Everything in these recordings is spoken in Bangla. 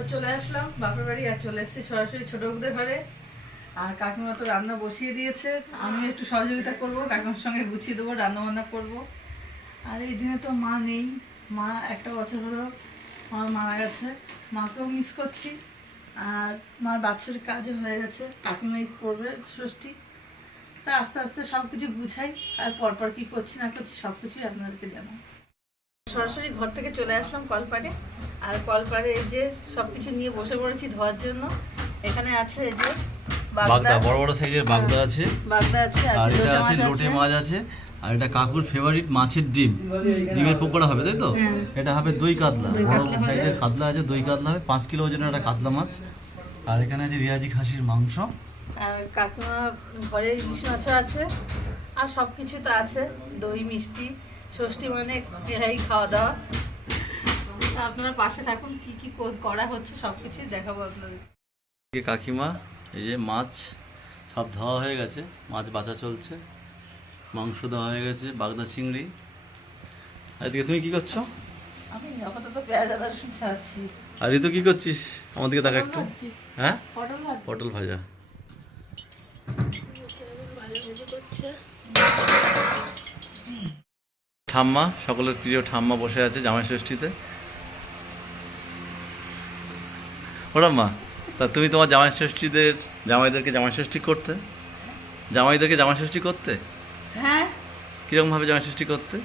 তো চলে আসলাম বাপের বাড়ি, আর চলে এসেছি সরাসরি ছোট বউদের ঘরে। আর কাকিমা তো রান্না বসিয়ে দিয়েছে, আমি একটু সহযোগিতা করব, কাকিমার সঙ্গে গুছিয়ে দেবো, রান্না বান্না করব। আর এই দিনে তো মা নেই, মা একটা বছর হলো মা মারা গেছে, মাকেও মিস করছি। আর মার বাৎসরিক কাজও হয়ে গেছে, কাকিমাই করবে ষষ্ঠী। তা আস্তে আস্তে সব কিছু গুছাই, আর পরপর কী করছি না করছি সব কিছুই আপনাদেরকে জানাই। সরাসরি ঘর থেকে চলে আসলাম কলপাড়ে, আর কলপাড়ে এই যে সব কিছু নিয়ে বসে পড়েছি ধোয়ার জন্য। এখানে আছে এই যে বাগদা, বড় বড় সাইজের বাগদা আছে, বাগদা আছে, আর এটা আছে লোটে মাছ আছে, আর এটা কাকুর ফেভারিট মাছের ডিম, ডিমের পকোড়া হবে, তাই তো? এটা হবে দই কাতলা, বড় সাইজের কাতলা আছে, দই কাতলা হবে 5 কিলো ওজনের একটা কাতলা মাছ। আর এখানে আছে রিয়াজি খাসির মাংস, আর কাকিমা ঘরে ইলিশ মাছও আছে, আর সব কিছু তো আছে, দই মিষ্টি। ষষ্ঠী মানে এই খাওয়া দাওয়া। তা আপনারা পাশে থাকুন, কি কি করা হচ্ছে সব কিছুই দেখাবো আপনাদের। কাকিমা এই যে মাছ সব ধোয়া হয়ে গেছে, মাছ বাছা চলছে, মাংস দেওয়া হয়ে গেছে, বাগদা চিংড়ি। এদিকে তুমি কি করছো? আমি আপাতত পেঁয়াজ আদা রসুন ছাড়াচ্ছি। আর ঋতু কি করছিস? আমার দিকে তাকা একটু। হ্যাঁ, পটল ভাজা। ঠাম্মা, সকলের প্রিয় ঠাম্মা বসে আছে জামাই ষষ্ঠীতে। ওরা মা, তা তুমি তোমার জামাই ষষ্ঠীদের জামাইদেরকে জামাই ষষ্ঠী করতে, জামাইদেরকে জামাই ষষ্ঠী করতে? হ্যাঁ। কীরকমভাবে জামাই ষষ্ঠী করতে,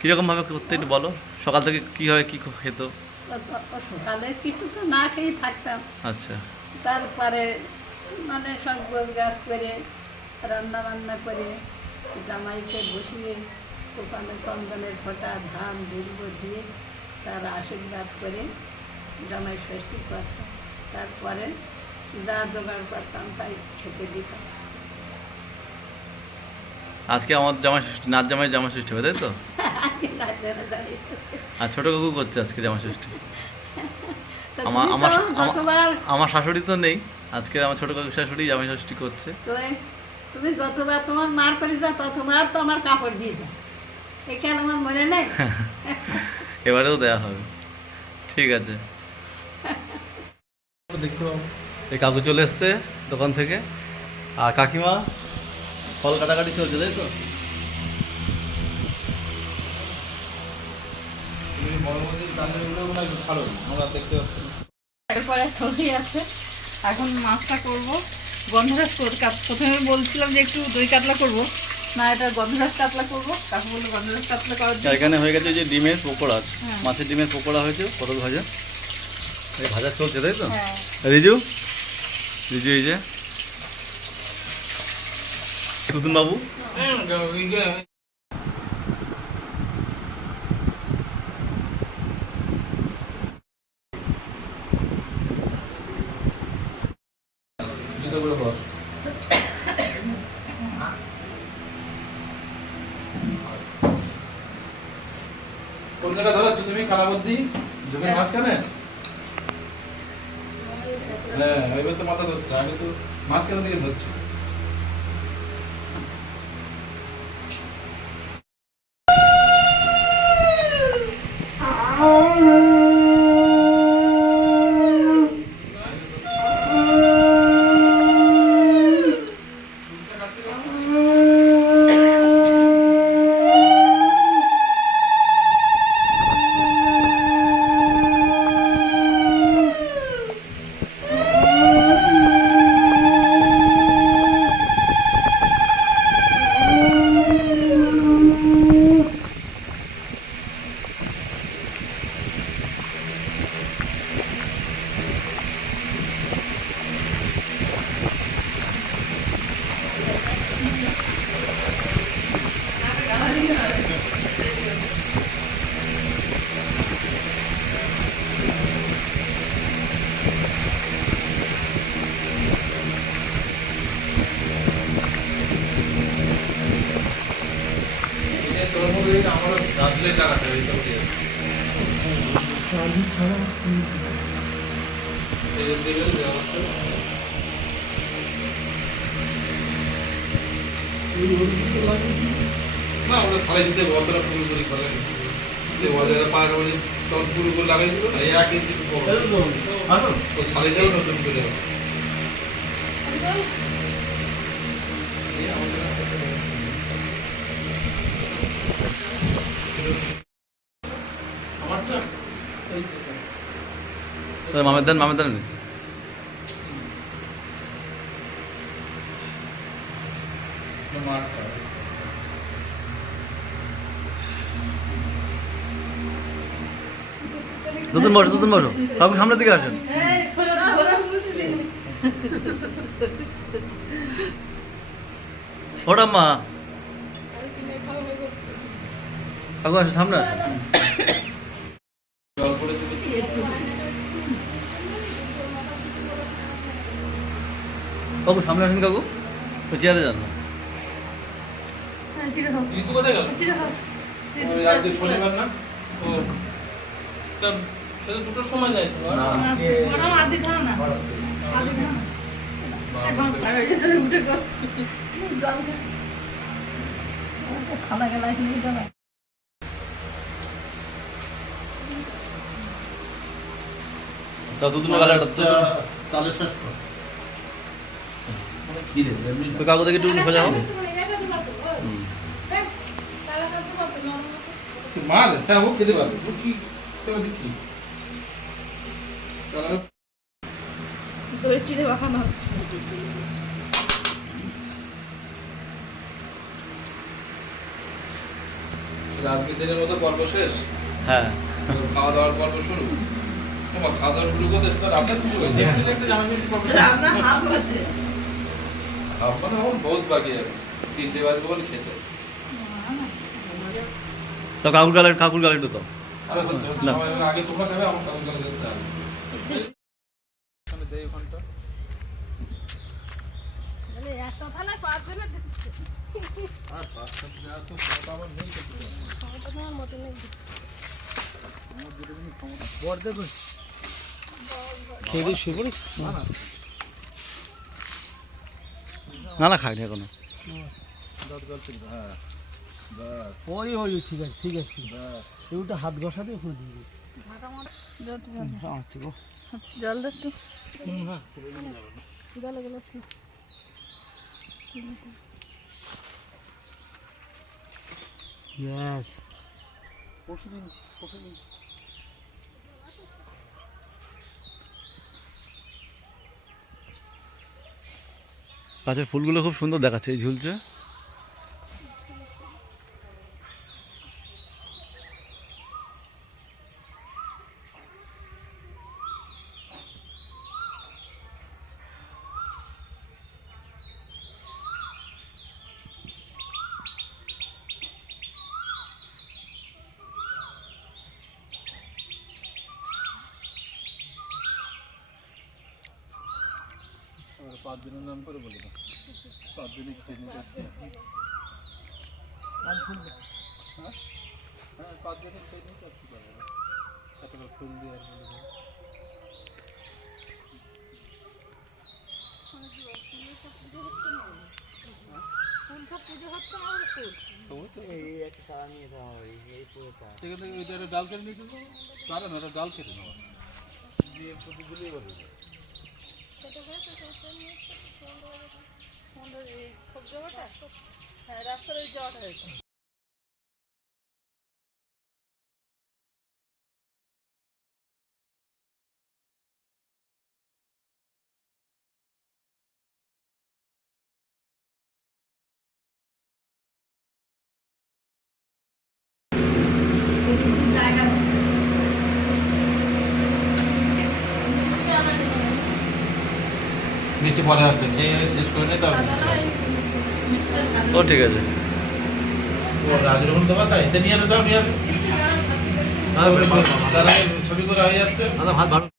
কীরকমভাবে করতে একটু বলো। সকাল থেকে কীভাবে কী খেত? সকালে কিছু তো না খেয়ে থাকতাম। আচ্ছা। তারপরে মানে সব গোছ গাছ করে রান্না বান্না করে জামাইকে বসিয়ে ওখানে চন্দনের ফোঁটা ধান দুর্ব দিয়ে তার আশীর্বাদ করে জামাই ষষ্ঠী করতাম। তারপরে যা জোগাড় করতাম তাই খেতে দিতাম। আজকে আমার জামাই ষষ্ঠী, নাচ জামাই জামাই ষষ্ঠী হবে, তাই তো? আর ছোট কাকু করছে আজকে জামাই ষষ্ঠী। আমার শাশুড়ি তো নেই আজকে, আমার ছোট কাকু শাশুড়ি জামাই ষষ্ঠী করছে। তুমি যতবার তোমার মার করে যাও ততবার তো আমার কাপড় দিয়ে যাও, এখানে আমার মনে নেই। এবারেও দেয়া হবে, ঠিক আছে। দেখতে পাবো এই কাকু চলে এসছে দোকান থেকে, আর কাকিমা ফল কাটাকাটি চলছে, তাই তো? এরপরে হয়ে আছে, এখন মাছটা করব গন্ধরাজ। প্রথমে বলছিলাম যে একটু দই কাতলা করব, না এটা গন্ধরাজ কাতলা করব। কাকু বললো গন্ধরাজ কাতলা করার জন্য। এখানে হয়ে গেছে যে ডিমের পকোড়া, মাছের ডিমের পকোড়া হয়েছে, পটল ভাজা, এই ভাজা চলছে, তাই তো? রিজু, রিজু এই যে তুতুন বাবু। কোন জায়গা ধরাচ্ছ তুমি? কালাবদ্দি জমির মাঝখানে? হ্যাঁ, এবার তো মাথা ধরছে, আগে তো মাঝখানে দিকে ধরছে। আমারও দাদুলের টাকাতে না, ওটা সারাই দিতে বতরা পুরো করে যে বাজারে পাড়া বলি তখন পুরো লাগাই দিল না, এই 1 ইঞ্চি তো ছাড়ে যাও নতুন করে আমারটা মামের দেন মারটা দুদিন বসো কাকু সামনের দিকে আসেন। ওটা মা কাকু আসেন, সামনে আসেন। জল পড়ে দিল কাকু সামনে আসেন কাকু, ওই চেয়ারে যান না। ঋতু কোথায় গেল? ওই আজকে শনিবার না? ও তা তাহলে দুটোর সময় যায় তো আর? খালা গেলা নিয়ে গেলা তা দুদিন গালে তাহলে শেষ কর। তো কাকু দেখে একটু খোঁজা হোক। মাল হ্যাঁ ও খেতে পারবে ও কি কি তাহলে দই চিড়ে বানানো হচ্ছে। আজকের দিনের মতো পর্ব শেষ, হ্যাঁ খাওয়া দাওয়ার পর্ব শুরু। তোমার খাওয়া দাওয়া শুরু করতে রাতে শুরু হয়েছে রান্না হাফ আছে। আপনার এখন বহুত বাকি আছে, 3টে বাজবে বলে খেতে তো কাকুর গালে একটু তো। আরে হচ্ছে না। সবাই আগে তোমরা খাবে, আমার কাকুর কাছে যেতে হবে। এখানে দেই ওখানটা আর পাঁচটা দেওয়া তো ক্ষমতা আমার নেই কিছু না খাইনি এখনো। ওই ঠিক আছে ওটা হাত ঘষা দিয়ে ফুল দিয়ে জল দে একটু। ইয়েস গাছের ফুলগুলো খুব সুন্দর দেখাচ্ছে, এই ঝুলছে। আর 5 দিনের নাম করে বলি না, 5 দিনই খেয়ে নিতে নাম শুনবে হ্যাঁ হ্যাঁ 5 দিনে খেয়ে নিতে কি পারবে এতটা ফুল দিয়ে আর বলে সেখানে ওইটা ডাল কেটে নিতে পারে না, ওটা ডাল কেটে নেওয়া দিয়ে প্রতি দিলেই বলে রাস্তার ওই যাওয়াটা হয়েছে। নিচে পরে আছে, খেয়ে শেষ করে নিতে হবে। ও ঠিক আছে। ও রাজু রকম দেওয়া তাই নিয়ে দাও নিয়ে ছবি করে হয়ে যাচ্ছে। ভাত ভালো।